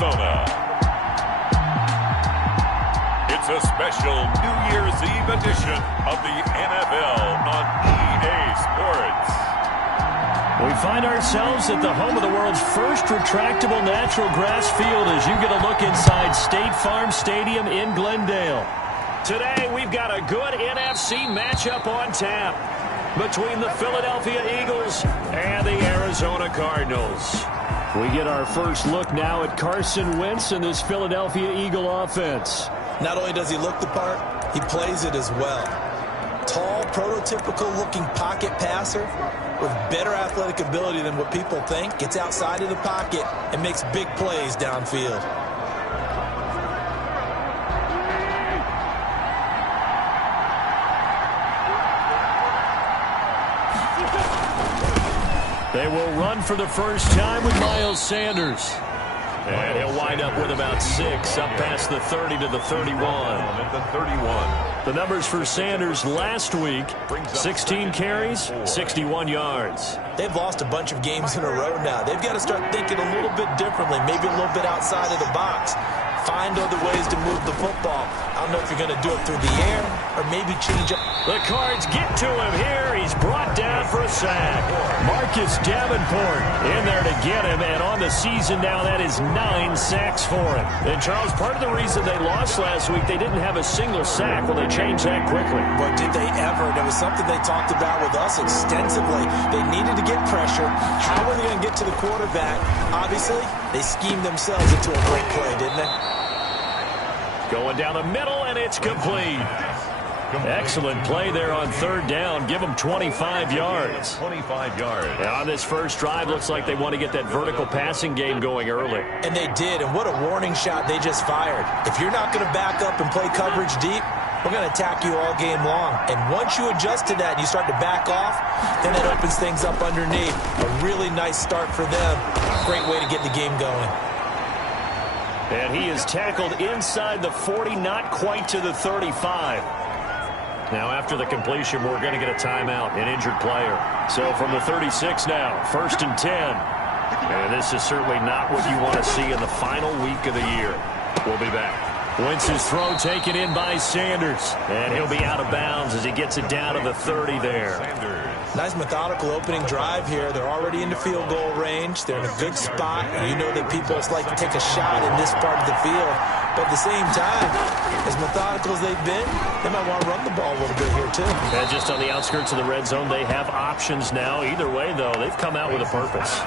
Arizona. It's a special New Year's Eve edition of the NFL on EA Sports. We find ourselves at the home of the world's first retractable natural grass field as you get a look inside State Farm Stadium in Glendale. Today, we've got a good NFC matchup on tap between the Philadelphia Eagles and the Arizona Cardinals. We get our first look now at Carson Wentz and this Philadelphia Eagle offense. Not only does he look the part, he plays it as well. Tall, prototypical-looking pocket passer with better athletic ability than what people think. Gets outside of the pocket and makes big plays downfield. They will run for the first time with Miles Sanders. And he'll wind up with about 6 up past the 30 to the 31. The numbers for Sanders last week, 16 carries, 61 yards. They've lost a bunch of games in a row now. They've got to start thinking a little bit differently, maybe a little bit outside of the box. Find other ways to move the football. I don't know if you're going to do it through the air or maybe change up. The Cards get to him here. He's brought down for a sack. Marcus Davenport in there to get him, and on the season now, that is 9 sacks for him. And, Charles, part of the reason they lost last week, they didn't have a single sack. Well, they changed that quickly. But did they ever? It was something they talked about with us extensively. They needed to get pressure. How were they going to get to the quarterback? Obviously, they schemed themselves into a great play, didn't they? Going down the middle, and it's complete. Excellent play there on third down. Give them 25 yards. 25 yards. And on this first drive, looks like they want to get that vertical passing game going early. And they did, and what a warning shot they just fired. If you're not going to back up and play coverage deep, we're going to attack you all game long. And once you adjust to that and you start to back off, then it opens things up underneath. A really nice start for them. Great way to get the game going. And he is tackled inside the 40, not quite to the 35. Now, after the completion, we're going to get a timeout, an injured player. So from the 36 now, 1st and 10. And this is certainly not what you want to see in the final week of the year. We'll be back. Wentz's throw taken in by Sanders. And he'll be out of bounds as he gets it down to the 30 there. Nice methodical opening drive here. They're already into field goal range. They're in a good spot. You know that people just like to take a shot in this part of the field. But at the same time, as methodical as they've been, they might want to run the ball a little bit here too. And just on the outskirts of the red zone, they have options now. Either way, though, they've come out with a purpose.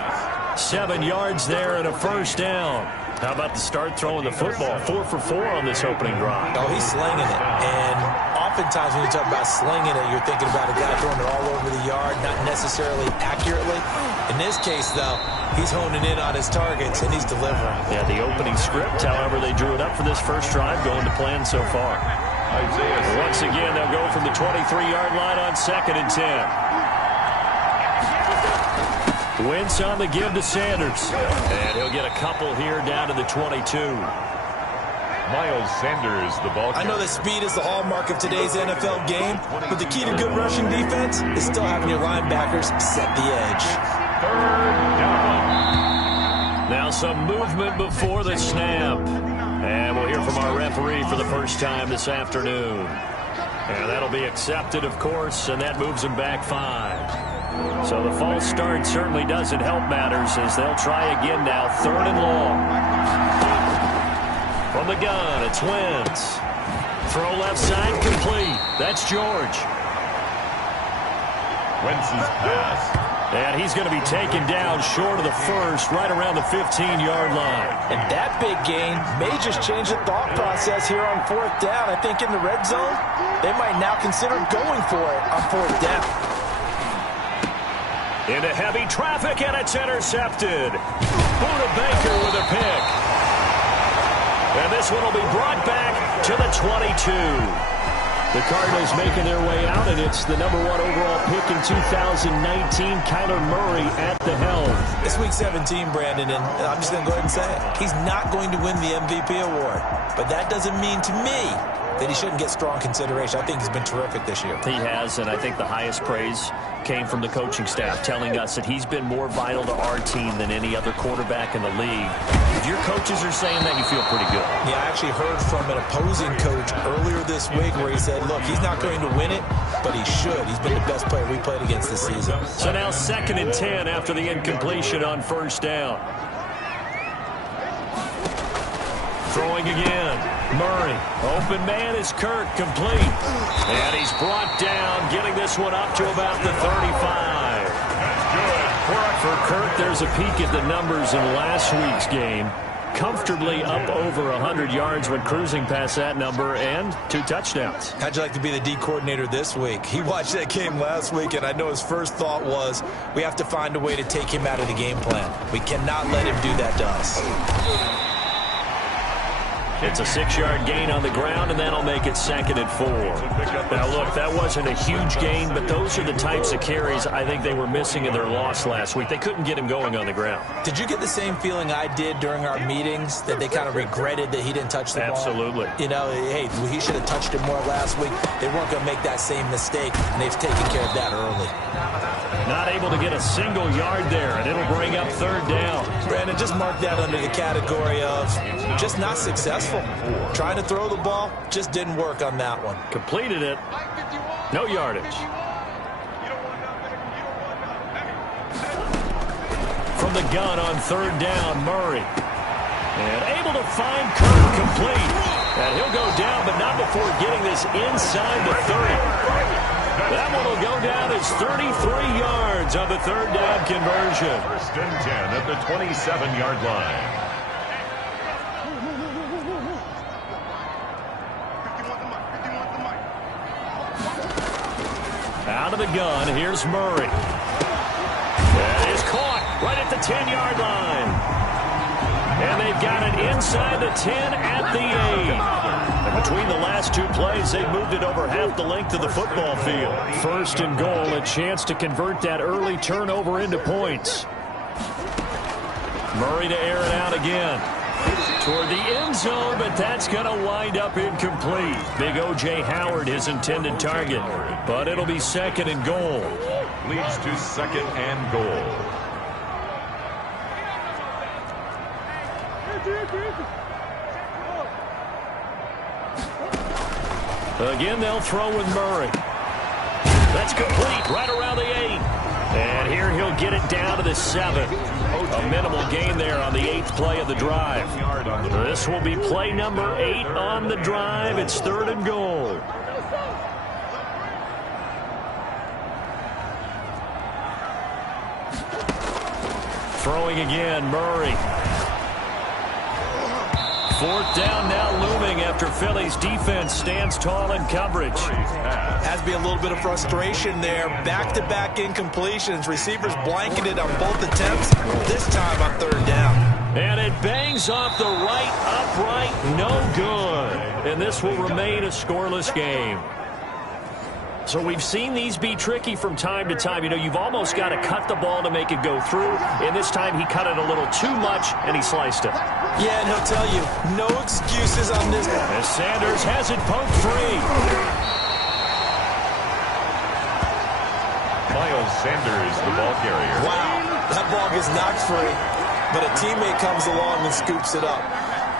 7 yards there and a first down. How about the start throwing the football? 4 for 4 on this opening drive. Oh, he's slinging it. And oftentimes when you talk about slinging it, you're thinking about a guy throwing it all over the yard, not necessarily accurately. In this case, though, he's honing in on his targets, and he's delivering. Yeah, the opening script, however, they drew it up for this first drive, going to plan so far. Once again, they'll go from the 23-yard line on 2nd and 10. Wentz on the give to Sanders. And he'll get a couple here down to the 22. Miles Sanders, the ball. I know that speed is the hallmark of today's NFL game, but the key to good rushing defense is still having your linebackers set the edge. 3rd down. Now some movement before the snap. And we'll hear from our referee for the first time this afternoon. And that'll be accepted, of course, and that moves him back 5. So the false start certainly doesn't help matters as they'll try again now, 3rd and long. From the gun, it's Wentz. Throw left side, complete. That's George. Wentz's pass. And he's going to be taken down short of the first, right around the 15-yard line. And that big gain may just change the thought process here on 4th down. I think in the red zone, they might now consider going for it on 4th down. Into heavy traffic, and it's intercepted. Budda Baker with a pick. And this one will be brought back to the 22. The Cardinals making their way out, and it's the number 1 overall pick in 2019, Kyler Murray at the helm. It's week 17, Brandon, and I'm just going to go ahead and say it. He's not going to win the MVP award. But that doesn't mean to me that he shouldn't get strong consideration. I think he's been terrific this year. He has, and I think the highest praise came from the coaching staff, telling us that he's been more vital to our team than any other quarterback in the league. If your coaches are saying that, you feel pretty good. Yeah, I actually heard from an opposing coach earlier this week where he said, look, he's not going to win it, but he should. He's been the best player we played against this season. So now 2nd and 10 after the incompletion on 1st down. Throwing again. Murray. Open man is Kirk. Complete. And he's brought down, getting this one up to about the 35. That's good. For Kirk, there's a peek at the numbers in last week's game. Comfortably up over 100 yards when cruising past that number, and 2 touchdowns. How'd you like to be the D coordinator this week? He watched that game last week, and I know his first thought was, we have to find a way to take him out of the game plan. We cannot let him do that to us. It's a 6-yard gain on the ground, and that'll make it 2nd and 4. Now, look, that wasn't a huge gain, but those are the types of carries I think they were missing in their loss last week. They couldn't get him going on the ground. Did you get the same feeling I did during our meetings, that they kind of regretted that he didn't touch the ball? Absolutely. You know, hey, he should have touched it more last week. They weren't going to make that same mistake, and they've taken care of that early. Not able to get a single yard there, and it'll bring up 3rd down. Brandon, just mark that under the category of just not successful. Trying to throw the ball, just didn't work on that one. Completed it. No yardage. From the gun on 3rd down, Murray. And able to find Kirk complete. And he'll go down, but not before getting this inside the 30. That one will go down as 33 yards on the 3rd down conversion. 1st and 10 at the 27-yard line. Out of the gun, here's Murray. That is caught right at the 10-yard line. And they've got it inside the 10 at the 8. And between the last 2 plays, they've moved it over half the length of the football field. 1st and goal, a chance to convert that early turnover into points. Murray to air it out again. Toward the end zone, but that's going to wind up incomplete. Big O.J. Howard, his intended target. But it'll be 2nd and goal. Leads to 2nd and goal. Again, they'll throw with Murray. That's complete right around the 8. And here he'll get it down to the 7. A minimal gain there on the 8th play of the drive. This will be play number 8 on the drive. It's 3rd and goal. Throwing again, Murray. 4th down now looming after Philly's defense stands tall in coverage. Has to be a little bit of frustration there. Back-to-back incompletions. Receivers blanketed on both attempts. This time on 3rd down. And it bangs off the right upright. No good. And this will remain a scoreless game. So we've seen these be tricky from time to time. You know, you've almost got to cut the ball to make it go through. And this time he cut it a little too much, and he sliced it. Yeah, and he'll tell you, no excuses on this. As Sanders has it poked free. Miles Sanders, the ball carrier. Wow, that ball gets knocked free, but a teammate comes along and scoops it up.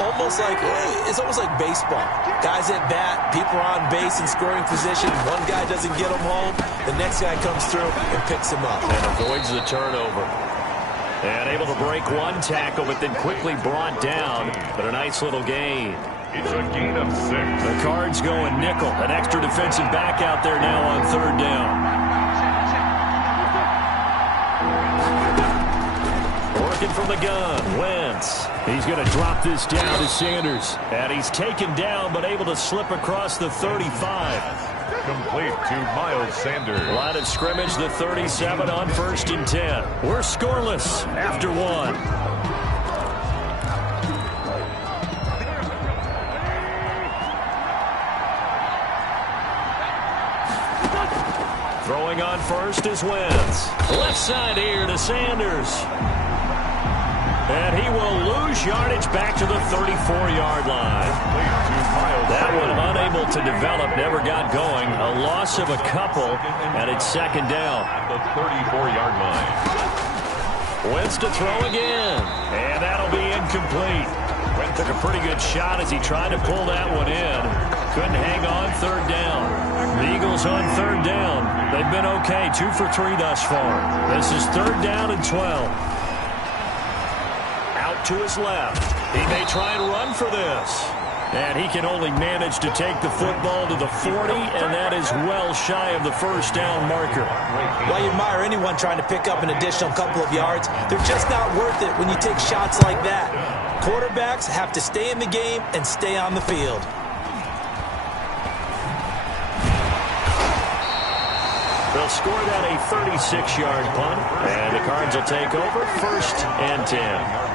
It's almost like baseball. Guys at bat, people are on base in scoring position. One guy doesn't get him home. The next guy comes through and picks him up. And avoids the turnover. And able to break one tackle, but then quickly brought down. But a nice little gain. It's a gain of 6. The Cards going nickel. An extra defensive back out there now on 3rd down. Working from the gun, Wentz. He's going to drop this down to Sanders. And he's taken down, but able to slip across the 35. Complete to Miles Sanders. Line of scrimmage, the 37 on 1st and 10. We're scoreless after 1. Throwing on 1st is Wentz. Left side here to Sanders. And he will lose yardage back to the 34-yard line. That one unable to develop, never got going. A loss of a couple, and it's second down. At the 34-yard line. Wentz to throw again, and that'll be incomplete. Wentz took a pretty good shot as he tried to pull that one in. Couldn't hang on, third down. The Eagles on third down. They've been okay, 2 for 3 thus far. This is third down and 12. Out to his left. He may try and run for this. And he can only manage to take the football to the 40, and that is well shy of the first down marker. While you admire anyone trying to pick up an additional couple of yards, they're just not worth it when you take shots like that. Quarterbacks have to stay in the game and stay on the field. They'll score that a 36-yard punt, and the Cards will take over first and 10.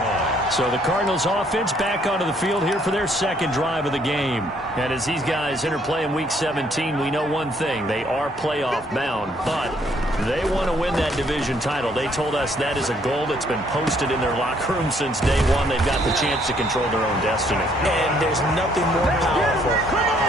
So the Cardinals offense back onto the field here for their second drive of the game. And as these guys interplay in Week 17, we know one thing. They are playoff bound, but they want to win that division title. They told us that is a goal that's been posted in their locker room since day one. They've got the chance to control their own destiny. And there's nothing more powerful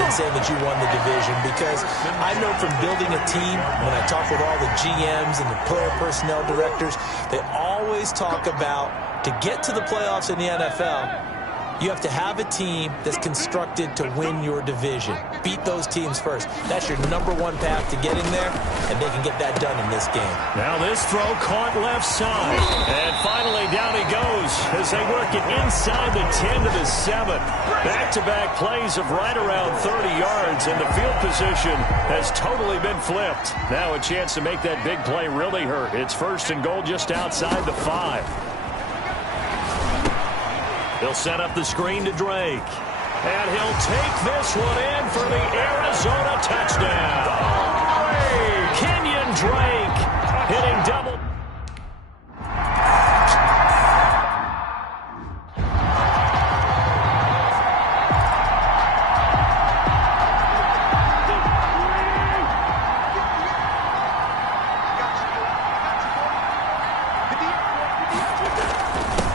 than saying that you won the division, because I know from building a team, when I talk with all the GMs and the player personnel directors, they always talk about, to get to the playoffs in the NFL, you have to have a team that's constructed to win your division. Beat those teams first. That's your #1 path to getting there, and they can get that done in this game. Now this throw caught left side. And finally down he goes as they work it inside the 10 to the 7. Back-to-back plays of right around 30 yards, and the field position has totally been flipped. Now a chance to make that big play really hurt. It's first and goal just outside the 5. They'll set up the screen to Drake. And he'll take this one in for the Arizona touchdown. Kenyon Drake hitting double.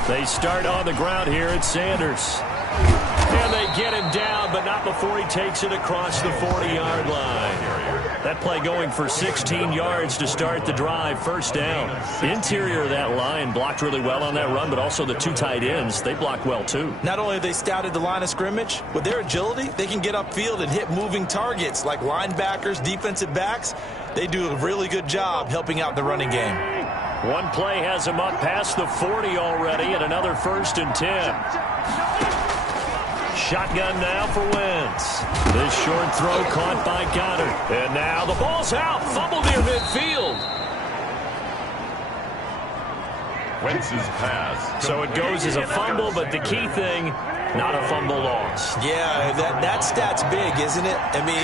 They start on the ground here at Sanders. And they get him down, but not before he takes it across the 40-yard line. That play going for 16 yards to start the drive, first down. The interior of that line blocked really well on that run, but also the 2 tight ends, they blocked well too. Not only have they scouted the line of scrimmage, with their agility, they can get upfield and hit moving targets like linebackers, defensive backs. They do a really good job helping out the running game. One play has him up past the 40 already, and another first and 10. Shotgun now for Wentz. This short throw caught by Goddard. And now the ball's out. Fumble near midfield. Wentz's pass. So it goes as a fumble, but the key thing, not a fumble loss. Yeah, that stat's big, isn't it? I mean,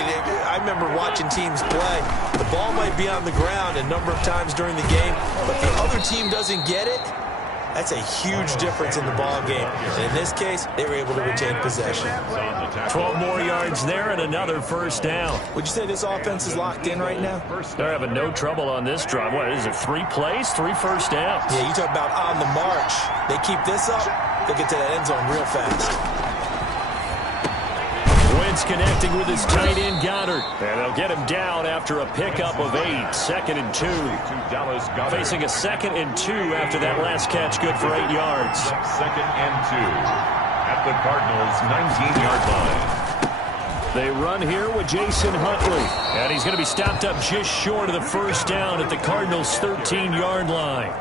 I remember watching teams play. The ball might be on the ground a number of times during the game, but the other team doesn't get it. That's a huge difference in the ball game. And in this case, they were able to retain possession. 12 more yards there and another first down. Would you say this offense is locked in right now? They're having no trouble on this drive. What is it, 3 plays, 3 first downs? Yeah, you talk about on the march. They keep this up, they'll get to that end zone real fast. Wentz connecting with his tight end Goddard. And they'll get him down after a pickup of 8. Second and 2. Facing a second and 2 after that last catch, good for 8 yards. Second and 2 at the Cardinals' 19-yard line. They run here with Jason Huntley. And he's going to be stopped up just short of the first down at the Cardinals' 13-yard line.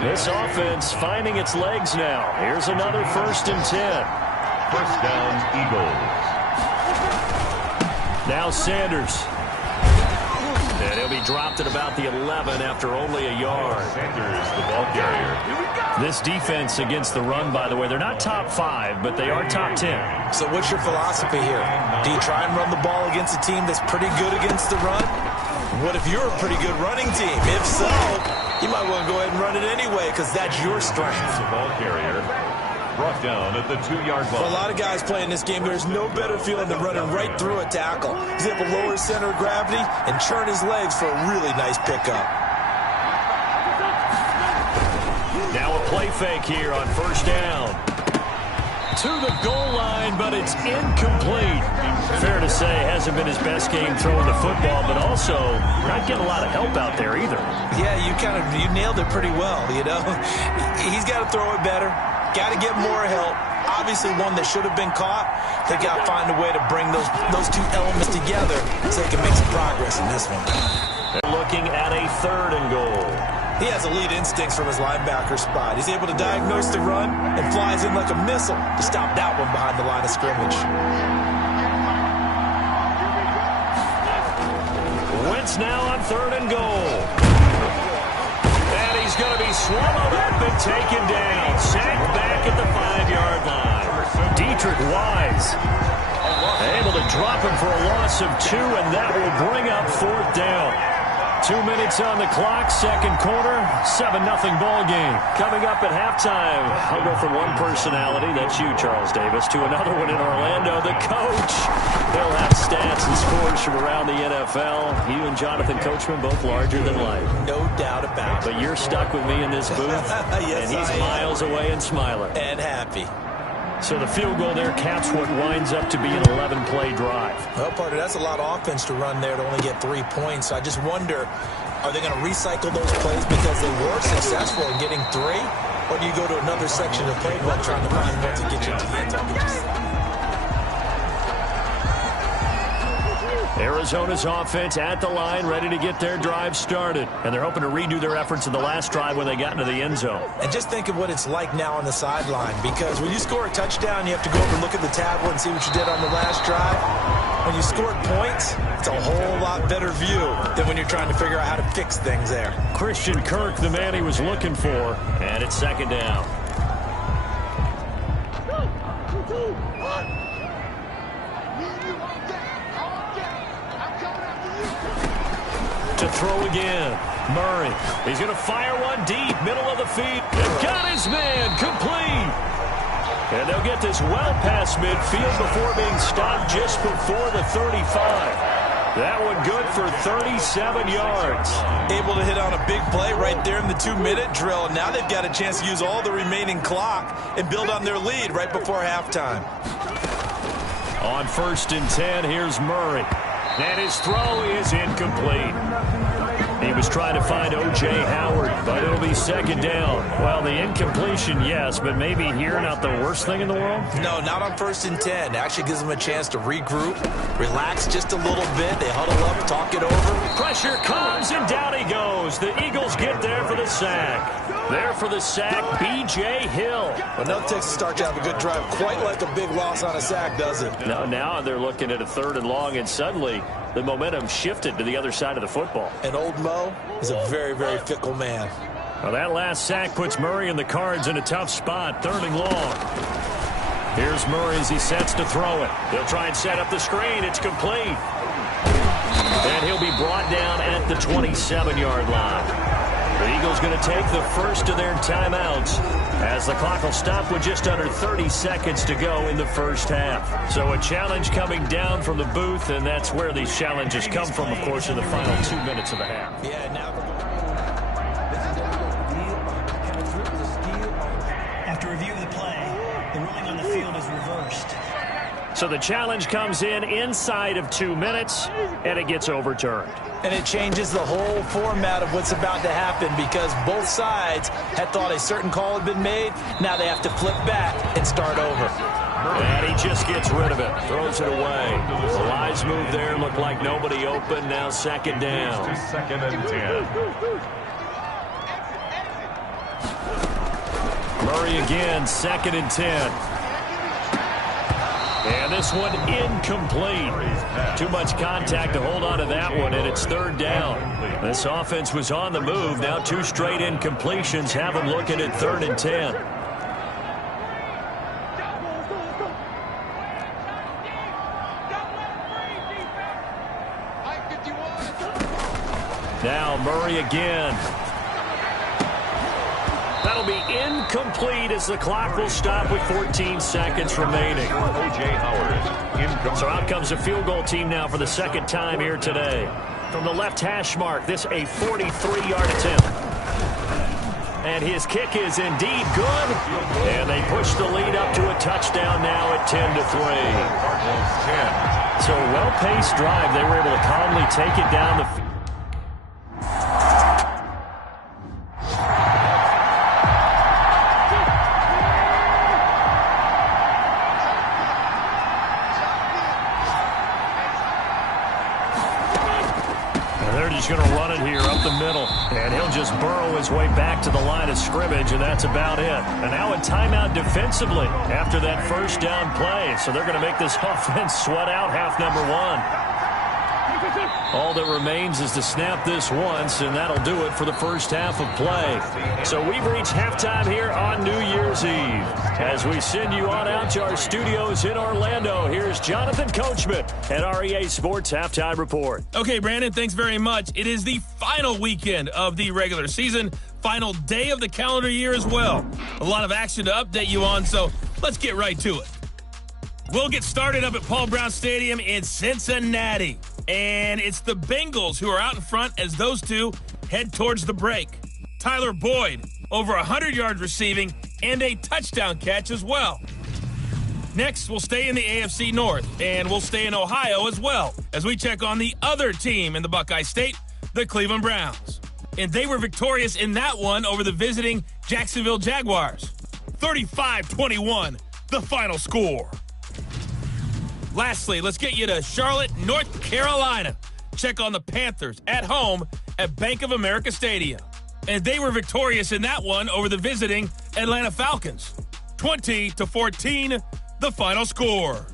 This offense finding its legs now. Here's another first and 10. First down, Eagles. Now Sanders. And he'll be dropped at about the 11 after only a yard. Sanders, the ball carrier. This defense against the run, by the way, they're not top 5, but they are top 10. So what's your philosophy here? Do you try and run the ball against a team that's pretty good against the run? What if you're a pretty good running team? If so, you might want to go ahead and run it anyway, because that's your strength. The ball carrier brought down at the 2-yard line. For a lot of guys playing this game, there's no better feeling than running right through a tackle. He's able to lower his center of gravity and churn his legs for a really nice pickup. Now a play fake here on first down. to the goal line, but it's incomplete. Fair to say, hasn't been his best game throwing the football, but also not getting a lot of help out there either. Yeah, you nailed it pretty well, you know. He's got to throw it better, got to get more help. Obviously one that should have been caught. They got to find a way to bring those two elements together so they can make some progress in this one. They're looking at a 3rd and goal. He has elite instincts from his linebacker spot. He's able to diagnose the run and flies in like a missile to stop that one behind the line of scrimmage. Wentz now on 3rd and goal. And he's going to be swallowed up and taken down. Sacked back at the 5-yard line. Deatrich Wise able to drop him for a loss of 2, and that will bring up 4th down. 2 minutes on the clock, 2nd quarter, 7-0 ball game. Coming up at halftime, I'll go from one personality, that's you, Charles Davis, to another one in Orlando, the coach. He'll have stats and scores from around the NFL. You and Jonathan Coachman both larger than life. No doubt about it. But you're stuck with me in this booth, yes, and he's miles away and smiling. And happy. So the field goal there caps what winds up to be an 11-play drive. Well, partner, that's a lot of offense to run there to only get 3 points. I just wonder, are they going to recycle those plays because they were successful in getting 3? Or do you go to another section of the playbook trying to find one to get you to the end zone? Arizona's offense at the line, ready to get their drive started. And they're hoping to redo their efforts in the last drive when they got into the end zone. And just think of what it's like now on the sideline, because when you score a touchdown, you have to go over and look at the tablet and see what you did on the last drive. When you scored points, it's a whole lot better view than when you're trying to figure out how to fix things there. Christian Kirk, the man he was looking for, and it's 2nd down. To throw again. Murray. He's going to fire one deep, middle of the field. And got his man complete. And they'll get this well past midfield before being stopped just before the 35. That one good for 37 yards. Able to hit on a big play right there in the 2-minute drill. And now they've got a chance to use all the remaining clock and build on their lead right before halftime. On 1st and 10, here's Murray. And his throw is incomplete. He was trying to find O.J. Howard, but it'll be 2nd down. Well, the incompletion, yes, but maybe here not the worst thing in the world? No, not on 1st and 10. Actually gives them a chance to regroup, relax just a little bit. They huddle up, talk it over. Pressure comes, and down he goes. The Eagles get there for the sack. There for the sack, B.J. Hill. Well, now Texas starts to have a good drive, quite like a big loss on a sack, does it? No, now they're looking at a 3rd and long, and suddenly the momentum shifted to the other side of the football. And old Mo is a very, very fickle man. Well, that last sack puts Murray and the Cards in a tough spot, 3rd and long. Here's Murray as he sets to throw it. He'll try and set up the screen. It's complete. And he'll be brought down at the 27-yard line. The Eagles going to take the first of their timeouts as the clock will stop with just under 30 seconds to go in the first half. So a challenge coming down from the booth, and that's where these challenges come from, of course, in the final 2 minutes of the half. Yeah, now after review of the play, the ruling on the field is reversed. So the challenge comes in inside of 2 minutes, and it gets overturned. And it changes the whole format of what's about to happen because both sides had thought a certain call had been made. Now they have to flip back and start over. And he just gets rid of it, throws it away. The Lions move there, looked like nobody open. Now 2nd down. 2nd and 10. Murray again, 2nd and 10. And this one incomplete. Too much contact to hold on to that one, and it's 3rd down. This offense was on the move. Now 2 straight incompletions have them looking at 3rd and 10. Now Murray again. That'll be incomplete as the clock will stop with 14 seconds remaining. O.J. Howard. So out comes the field goal team now for the 2nd time here today. From the left hash mark, this a 43-yard attempt. And his kick is indeed good. And they push the lead up to a touchdown now at 10-3. Cardinals 10. So a well-paced drive. They were able to calmly take it down the field. Going to run it here up the middle, and he'll just burrow his way back to the line of scrimmage, and that's about it. And now a timeout defensively after that first down play. So they're going to make this offense sweat out half number one. All that remains is to snap this once, and that'll do it for the first half of play. So we've reached halftime here on New Year's Eve. As we send you on out to our studios in Orlando, here's Jonathan Coachman at REA Sports Halftime Report. Okay, Brandon, thanks very much. It is the final weekend of the regular season, final day of the calendar year as well. A lot of action to update you on, so let's get right to it. We'll get started up at Paul Brown Stadium in Cincinnati. And it's the Bengals who are out in front as those two head towards the break. Tyler Boyd, over 100 yards receiving and a touchdown catch as well. Next, we'll stay in the AFC North, and we'll stay in Ohio as well as we check on the other team in the Buckeye State, the Cleveland Browns. And they were victorious in that one over the visiting Jacksonville Jaguars. 35-21, the final score. Lastly, let's get you to Charlotte, North Carolina. Check on the Panthers at home at Bank of America Stadium. And they were victorious in that one over the visiting Atlanta Falcons. 20-14, the final score.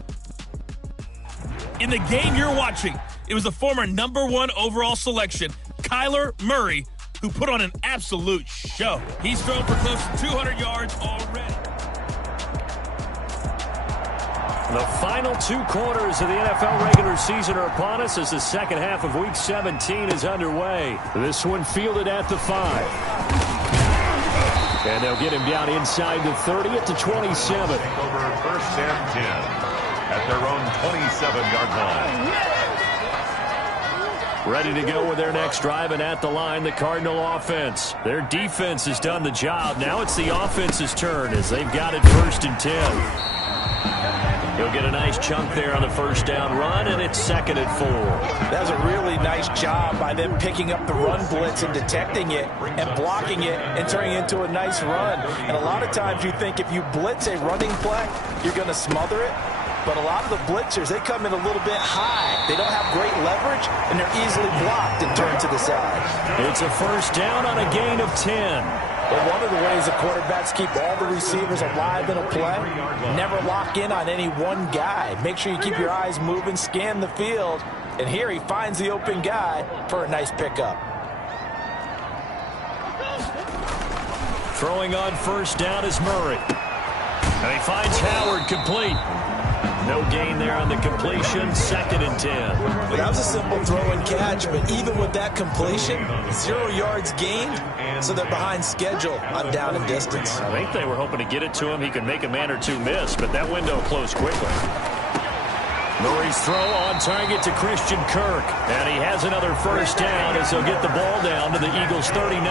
In the game you're watching, it was the former #1 overall selection, Kyler Murray, who put on an absolute show. He's thrown for close to 200 yards already. The final 2 quarters of the NFL regular season are upon us as the second half of Week 17 is underway. This one fielded at the 5. And they'll get him down inside the 30 at the 27. Over first and 10 at their own 27-yard line. Ready to go with their next drive, and at the line, the Cardinal offense. Their defense has done the job. Now it's the offense's turn as they've got it first and 10. He'll get a nice chunk there on the first down run, and it's 2nd and 4. That was a really nice job by them picking up the run blitz and detecting it and blocking it and turning it into a nice run. And a lot of times you think if you blitz a running play, you're going to smother it. But a lot of the blitzers, they come in a little bit high. They don't have great leverage, and they're easily blocked and turned to the side. It's a first down on a gain of 10. But one of the ways the quarterbacks keep all the receivers alive in a play, never lock in on any one guy. Make sure you keep your eyes moving, scan the field, and here he finds the open guy for a nice pickup. Throwing on first down is Murray. And he finds Howard complete. No gain there on the completion, 2nd and 10. Well, that was a simple throw and catch, but even with that completion, 0 yards gained, so they're behind schedule on down and distance. I think they were hoping to get it to him. He could make a man or two miss, but that window closed quickly. Murray's throw on target to Christian Kirk. And he has another first down as he'll get the ball down to the Eagles' 39.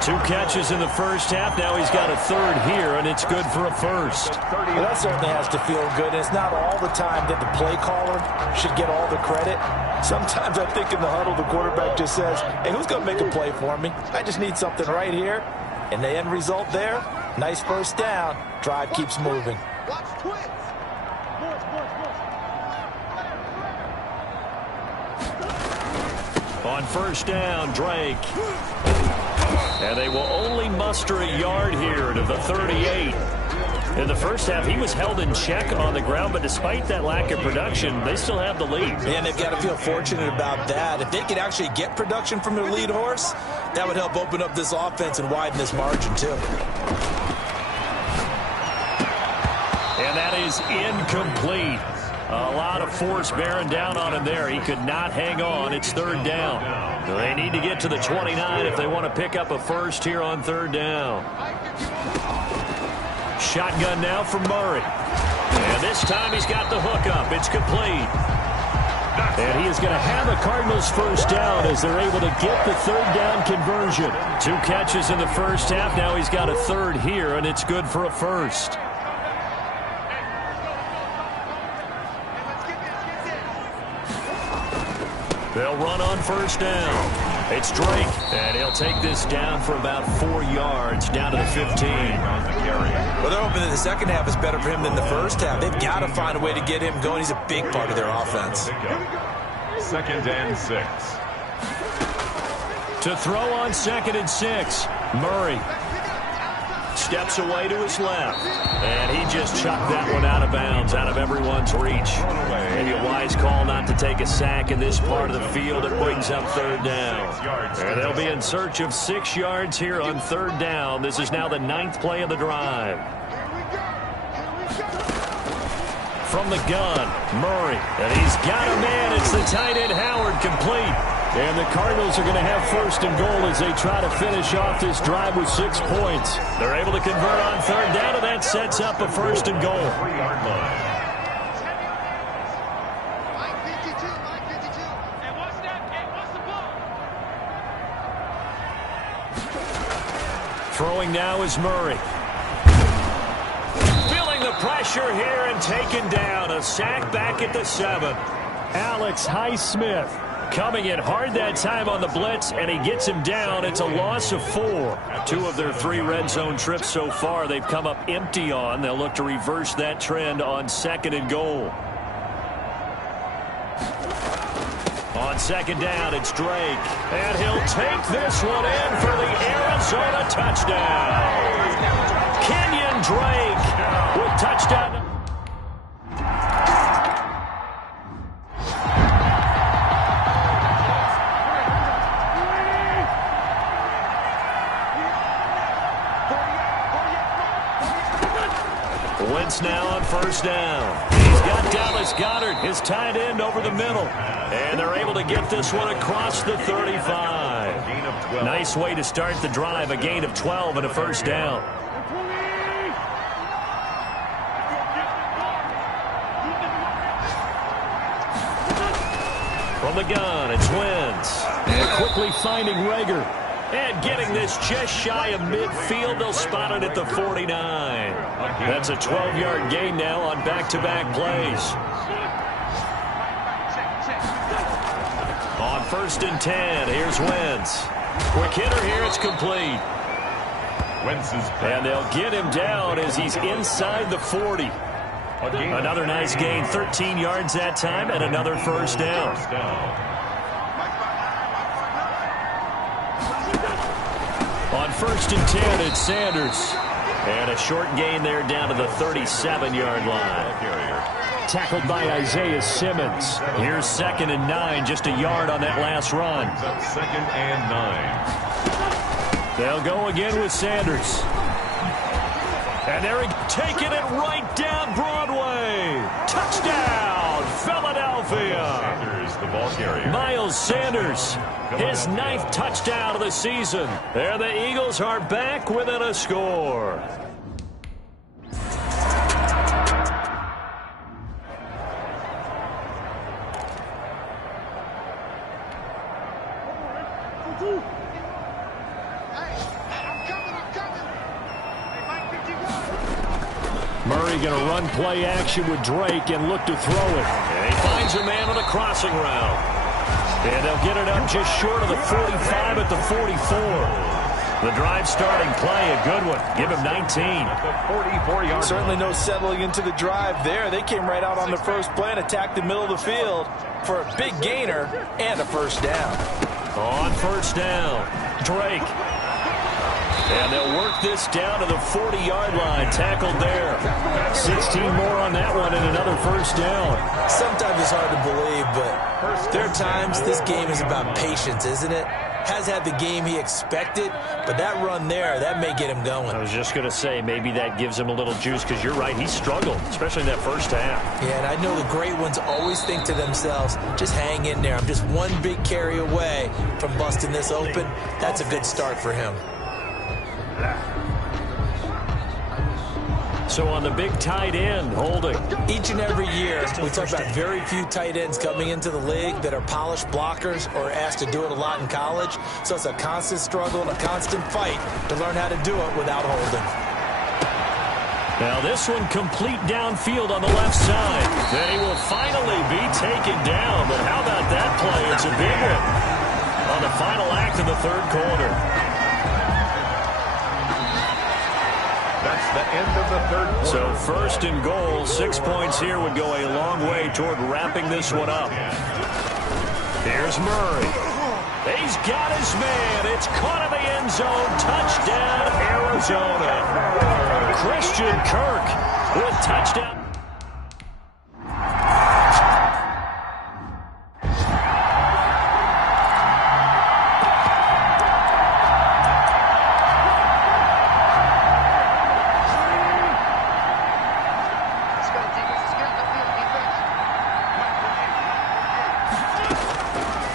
2 catches in the first half. Now he's got a third here, and it's good for a first. Well, that certainly has to feel good. It's not all the time that the play caller should get all the credit. Sometimes I think in the huddle, the quarterback just says, hey, who's going to make a play for me? I just need something right here. And the end result there, nice first down. Drive keeps moving. On first down, Drake. And they will only muster a yard here to the 38. In the first half, he was held in check on the ground, but despite that lack of production, they still have the lead. And they've got to feel fortunate about that. If they could actually get production from their lead horse, that would help open up this offense and widen this margin, too. And that is incomplete. A lot of force bearing down on him there. He could not hang on. It's 3rd down. They need to get to the 29 if they want to pick up a first here on 3rd down. Shotgun now from Murray. And this time he's got the hook up. It's complete. And he is going to have a Cardinals first down as they're able to get the 3rd down conversion. 2 catches in the first half. Now he's got a third here, and it's good for a first. They'll run on first down. It's Drake, and he'll take this down for about 4 yards, down to the 15. Well, they're hoping that the second half is better for him than the first half. They've got to find a way to get him going. He's a big part of their offense. 2nd and 6. To throw on 2nd and 6, Murray steps away to his left, and he just chucked that one out of bounds, out of everyone's reach. Maybe a wise call not to take a sack in this part of the field. It brings up 3rd down. And they'll be in search of 6 yards here on 3rd down. This is now the 9th play of the drive. From the gun, Murray, and he's got a man. It's the tight end, Howard, complete. And the Cardinals are going to have 1st and goal as they try to finish off this drive with 6 points. They're able to convert on 3rd down, and that sets up a 1st and goal. Throwing now is Murray. Feeling the pressure here and taken down. A sack back at the 7. Alex Highsmith coming in hard that time on the blitz, and he gets him down. It's a loss of 4. 2 of their 3 red zone trips so far they've come up empty on. They'll look to reverse that trend on 2nd and goal. On 2nd down, it's Drake. And he'll take this one in for the Arizona touchdown. Kenyon Drake with touchdown. Wentz now on 1st down. He's got Dallas Goedert, his tight end, over the middle. And they're able to get this one across the 35. Nice way to start the drive, a gain of 12 and a 1st down. From the gun, it's Wentz. And quickly finding Reagor. And getting this just shy of midfield. They'll spot it at the 49. That's a 12-yard gain now on back-to-back plays. On 1st and 10, here's Wentz. Quick hitter here, it's complete. And they'll get him down as he's inside the 40. Another nice gain, 13 yards that time, and another 1st down. On 1st and 10, it's Sanders. And a short gain there down to the 37-yard line. Tackled by Isaiah Simmons. Here's 2nd and 9, just a yard on that last run. 2nd and 9. They'll go again with Sanders. And they're taking it right down Broadway. Touchdown, Philadelphia. Sanders, the ball carrier. Miles Sanders, his 9th touchdown of the season. And the Eagles are back within a score. Murray going to run play action with Drake and look to throw it. And he finds a man on the crossing route. And they'll get it up just short of the 45 at the 44. The drive starting play, a good one. Give him 19. 44-yard. Certainly no settling into the drive there. They came right out on the first play and attacked the middle of the field for a big gainer and a 1st down. On 1st down, Drake. And they'll work this down to the 40-yard line. Tackled there. 16 more on that one and another 1st down. Sometimes it's hard to believe, but there are times this game is about patience, isn't it? Has had the game he expected, but that run there, that may get him going. I was just going to say, maybe that gives him a little juice, because you're right, he struggled, especially in that 1st half. Yeah, and I know the great ones always think to themselves, just hang in there. I'm just one big carry away from busting this open. That's a good start for him. So on the big tight end, Holding. Each and every year, we talk about very few tight ends coming into the league that are polished blockers or asked to do it a lot in college. So it's a constant struggle and a constant fight to learn how to do it without Holding. Now this one complete downfield on the left side. Then he will finally be taken down. But how about that play? It's a big one on the final act of the third quarter. That's the end of the third quarter. So first and goal, 6 points here would go a long way toward wrapping this one up. Here's Murray. He's got his man. It's caught in the end zone. Touchdown, Arizona. Christian Kirk with touchdown.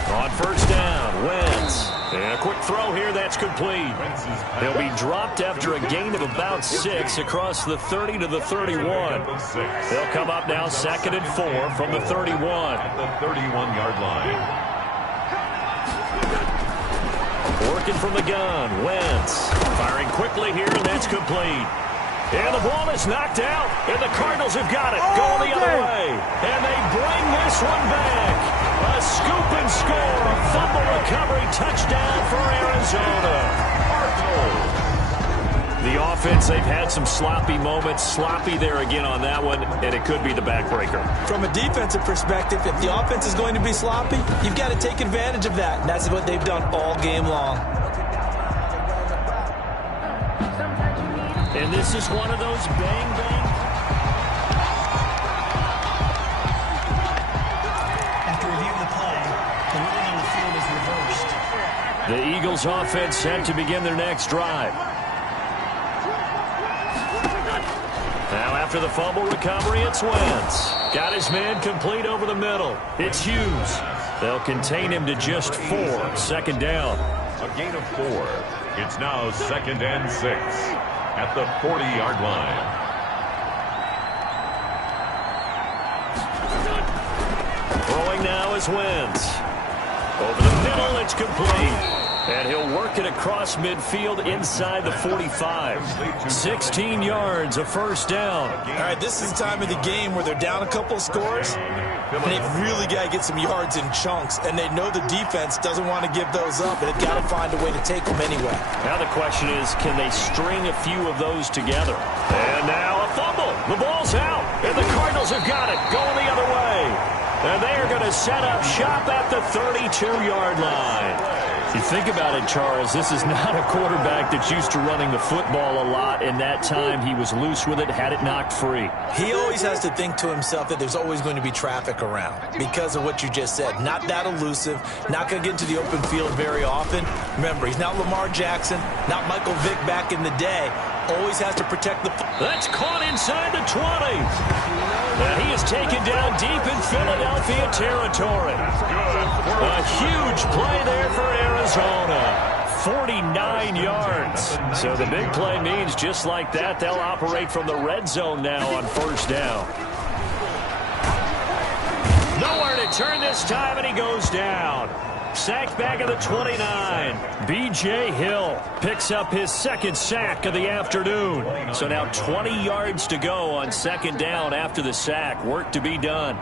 On first down, Wentz. And a quick throw here, that's complete. He'll be dropped after a gain of about 6 across the 30 to the 31. They'll come up now 2nd and 4 from the 31. At the 31-yard line. Working from the gun, Wentz. Firing quickly here, and that's complete. And the ball is knocked out, and the Cardinals have got it. Going the other way. And they bring this one back. A scoop and score. A fumble recovery touchdown for Arizona. The offense, they've had some sloppy moments. Sloppy there again on that one, and it could be the backbreaker. From a defensive perspective, if the offense is going to be sloppy, you've got to take advantage of that. And that's what they've done all game long. And this is one of those bang-bang. After reviewing the play, the ruling on the field is reversed. The Eagles offense set to begin their next drive. Now after the fumble recovery, it's Wentz. Got his man complete over the middle. It's Hughes. They'll contain him to just 4. 2nd down. A gain of 4. It's now 2nd and 6 at the 40-yard line. Throwing now is Wentz. Over the middle, it's complete. And he'll work it across midfield inside the 45. 16 yards, a first down. All right, this is the time of the game where they're down a couple of scores, and they've really got to get some yards in chunks, and they know the defense doesn't want to give those up, and they've got to find a way to take them anyway. Now the question is, can they string a few of those together? And now a fumble. The ball's out, and the Cardinals have got it, going the other way. And they are going to set up shop at the 32-yard line. You think about it, Charles, this is not a quarterback that's used to running the football a lot, and that time he was loose with it, had it knocked free. He always has to think to himself that there's always going to be traffic around because of what you just said. Not that elusive, not going to get into the open field very often. Remember, he's not Lamar Jackson, not Michael Vick back in the day. Always has to protect the... That's caught inside the 20. And he is taken down deep in Philadelphia territory. A huge play there for Arizona. 49 yards. So the big play means just like that, they'll operate from the red zone now on first down. Nowhere to turn this time, and he goes down. Sacked back at the 29. B.J. Hill picks up his 2nd sack of the afternoon. So now 20 yards to go on 2nd down after the sack. Work to be done.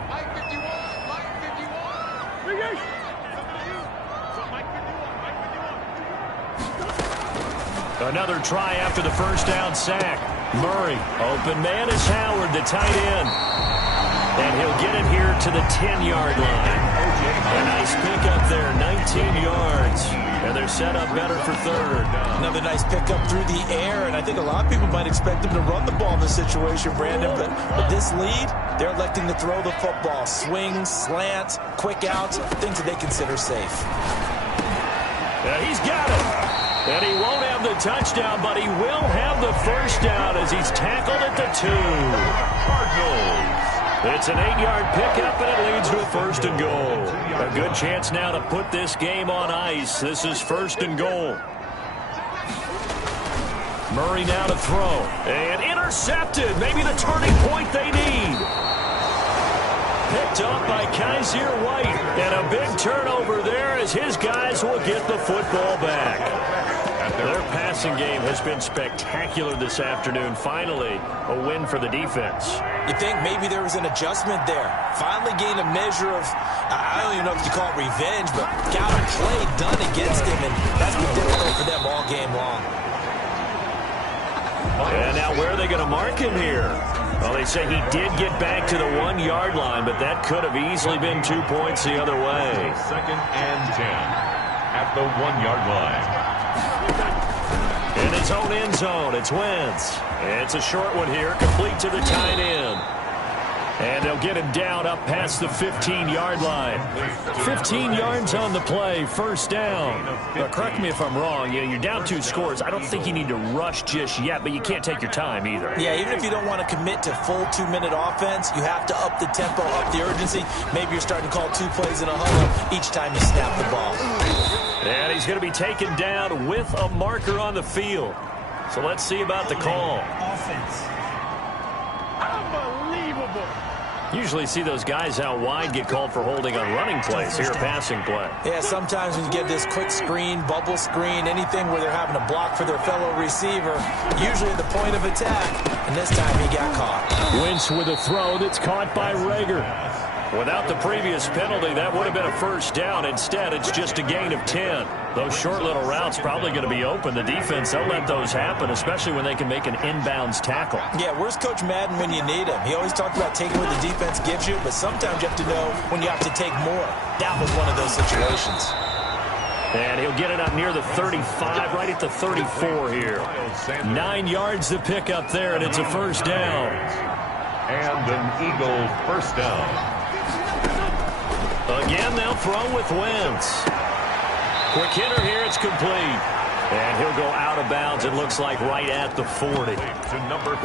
Another try after the first down sack. Murray, open man is Howard, the tight end. And he'll get it here to the 10-yard line. A nice pickup there, 19 yards. And they're set up better for 3rd. Another nice pickup through the air, and I think a lot of people might expect them to run the ball in this situation, Brandon, but with this lead, they're electing to throw the football. Swings, slants, quick outs, things that they consider safe. He's got it. And he won't have the touchdown, but he will have the first down as he's tackled at the 2. Cardinals. It's an 8-yard pickup, and it leads to a 1st and goal. A good chance now to put this game on ice. This is 1st and goal. Murray now to throw. And intercepted. Maybe the turning point they need. Picked up by Kaiser White. And a big turnover there as his guys will get the football back. At Their passing game has been spectacular this afternoon. Finally, a win for the defense. You think maybe there was an adjustment there. Finally gained a measure of, I don't even know if you call it revenge, but got a play done against him, and that's been difficult for them all game long. And now where are they going to mark him here? Well, they say he did get back to the 1-yard line, but that could have easily been 2 points the other way. 2nd and 10 at the 1-yard line. In his own end zone, it's Wentz. It's a short one here, complete to the tight end. And they'll get him down up past the 15-yard line. 15 yards on the play, first down. But correct me if I'm wrong, you're down 2 scores. I don't think you need to rush just yet, but you can't take your time either. Yeah, even if you don't want to commit to full 2-minute offense, you have to up the tempo, up the urgency. Maybe you're starting to call 2 plays in a huddle each time you snap the ball. And he's going to be taken down with a marker on the field. So let's see about the call. Offense. Usually see those guys out wide get called for holding on running plays. Here, a passing play. Yeah, sometimes when you get this quick screen, bubble screen, anything where they're having to block for their fellow receiver, usually at the point of attack, and this time he got caught. Wentz with a throw that's caught by Reagor. Without the previous penalty, that would have been a first down. Instead, it's just a gain of 10. Those short little routes probably going to be open. The defense, they'll let those happen, especially when they can make an inbounds tackle. Yeah, where's Coach Madden when you need him? He always talked about taking what the defense gives you, but sometimes you have to know when you have to take more. That was one of those situations. And he'll get it up near the 35, right at the 34 here. 9 yards to pick up there, and it's a first down. And an Eagle first down. Again, they'll throw with Wentz. Quick hitter here, it's complete. And he'll go out of bounds, it looks like, right at the 40.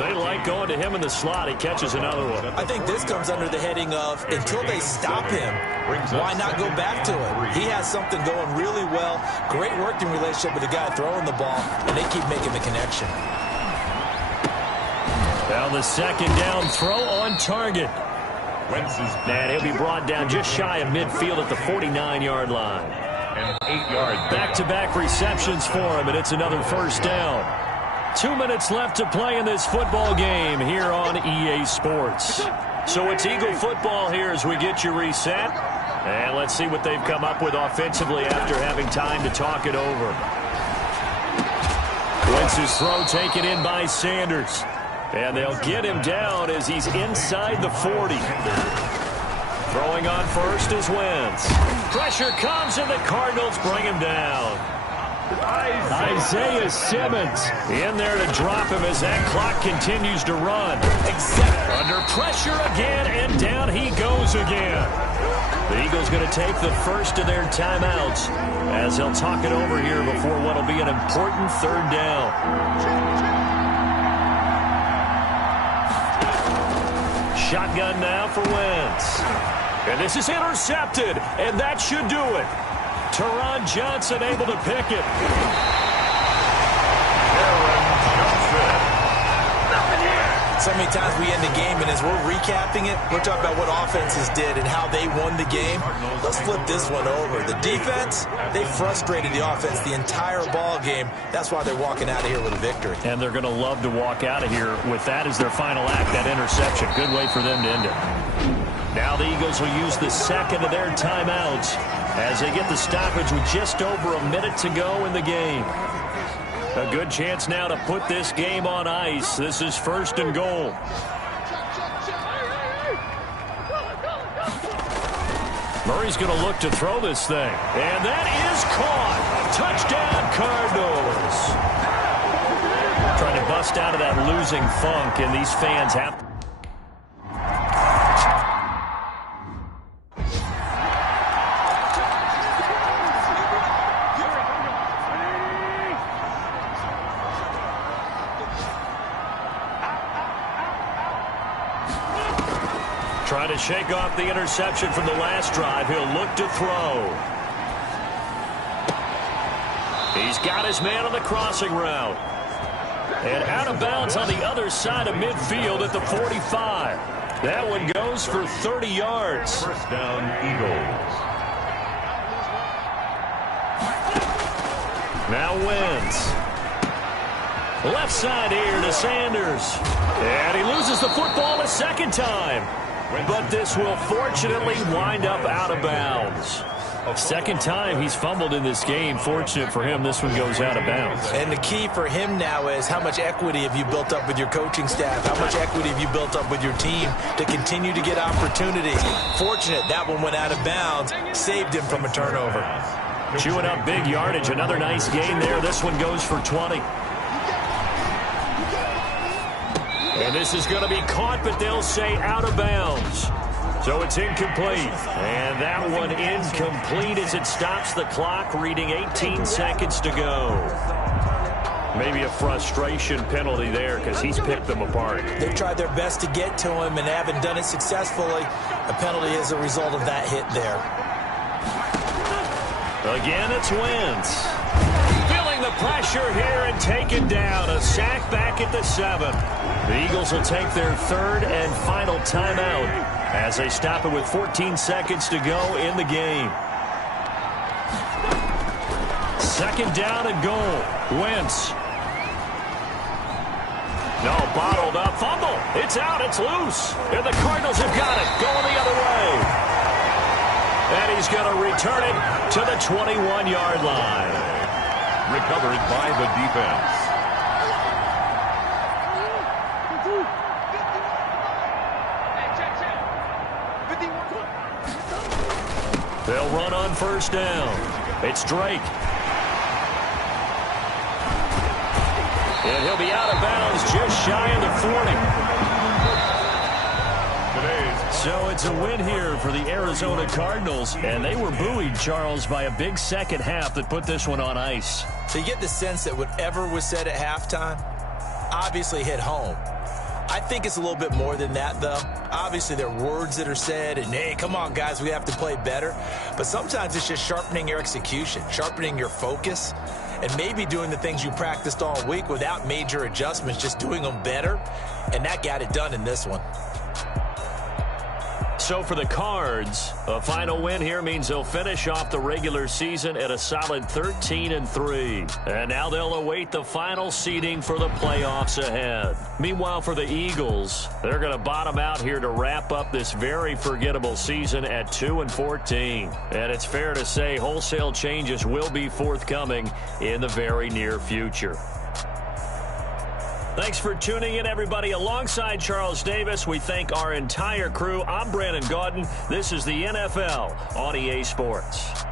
They like going to him in the slot. He catches another one. I think this comes under the heading of, until they stop him, why not go back to it? He has something going really well. Great working relationship with the guy throwing the ball, and they keep making the connection. Now the second down throw on target. And he'll be brought down just shy of midfield at the 49-yard line. And 8 yards. Back-to-back receptions for him, and it's another first down. 2 minutes left to play in this football game here on EA Sports. So it's Eagle football here as we get you reset. And let's see what they've come up with offensively after having time to talk it over. Wentz's throw taken in by Sanders. And they'll get him down as he's inside the 40. Throwing on first is Wentz. Pressure comes, and the Cardinals bring him down. Isaiah Simmons in there to drop him as that clock continues to run. Under pressure again, and down he goes again. The Eagles going to take the first of their timeouts as they'll talk it over here before what will be an important third down. Shotgun now for Wentz. And this is intercepted, and that should do it. Teron Johnson able to pick it. So many times we end the game, and as we're recapping it, we're talking about what offenses did and how they won the game. Let's flip this one over. The defense, they frustrated the offense the entire ball game. That's why they're walking out of here with a victory. And they're going to love to walk out of here with that as their final act, that interception. Good way for them to end it. Now the Eagles will use the second of their timeouts as they get the stoppage with just over a minute to go in the game. A good chance now to put this game on ice. This is first and goal. Murray's going to look to throw this thing. And that is caught. Touchdown, Cardinals. Trying to bust out of that losing funk, and these fans have to. Trying to shake off the interception from the last drive. He'll look to throw. He's got his man on the crossing route. And out of bounds on the other side of midfield at the 45. That one goes for 30 yards. First down, Eagles. Now Wentz. Left side here to Sanders. And he loses the football a second time. But this will fortunately wind up out of bounds. Second time he's fumbled in this game. Fortunate for him, this one goes out of bounds. And the key for him now is how much equity have you built up with your coaching staff? How much equity have you built up with your team to continue to get opportunities? Fortunate that one went out of bounds, saved him from a turnover. Chewing up big yardage. Another nice gain there. This one goes for 20. And this is going to be caught, but they'll say out of bounds. So it's incomplete. And that one incomplete as it stops the clock, reading 18 seconds to go. Maybe a frustration penalty there because he's picked them apart. They've tried their best to get to him and haven't done it successfully. A penalty is a result of that hit there. Again, it's Wentz. Feeling the pressure here and taken down. A sack back at the 7. The Eagles will take their third and final timeout as they stop it with 14 seconds to go in the game. Second down and goal. Wentz. No, bottled up. Fumble. It's out. It's loose. And the Cardinals have got it. Going the other way. And he's going to return it to the 21-yard line. Recovered by the defense. They'll run on first down. It's Drake. And he'll be out of bounds just shy of the 40. So it's a win here for the Arizona Cardinals. And they were buoyed, Charles, by a big second half that put this one on ice. So you get the sense that whatever was said at halftime obviously hit home. I think it's a little bit more than that, though. Obviously, there are words that are said, and, hey, come on, guys, we have to play better. But sometimes it's just sharpening your execution, sharpening your focus, and maybe doing the things you practiced all week without major adjustments, just doing them better. And that got it done in this one. So for the Cards, a final win here means they'll finish off the regular season at a solid 13-3. And now they'll await the final seeding for the playoffs ahead. Meanwhile, for the Eagles, they're going to bottom out here to wrap up this very forgettable season at 2-14. And it's fair to say wholesale changes will be forthcoming in the very near future. Thanks for tuning in, everybody. Alongside Charles Davis, we thank our entire crew. I'm Brandon Gaudin. This is the NFL on EA Sports.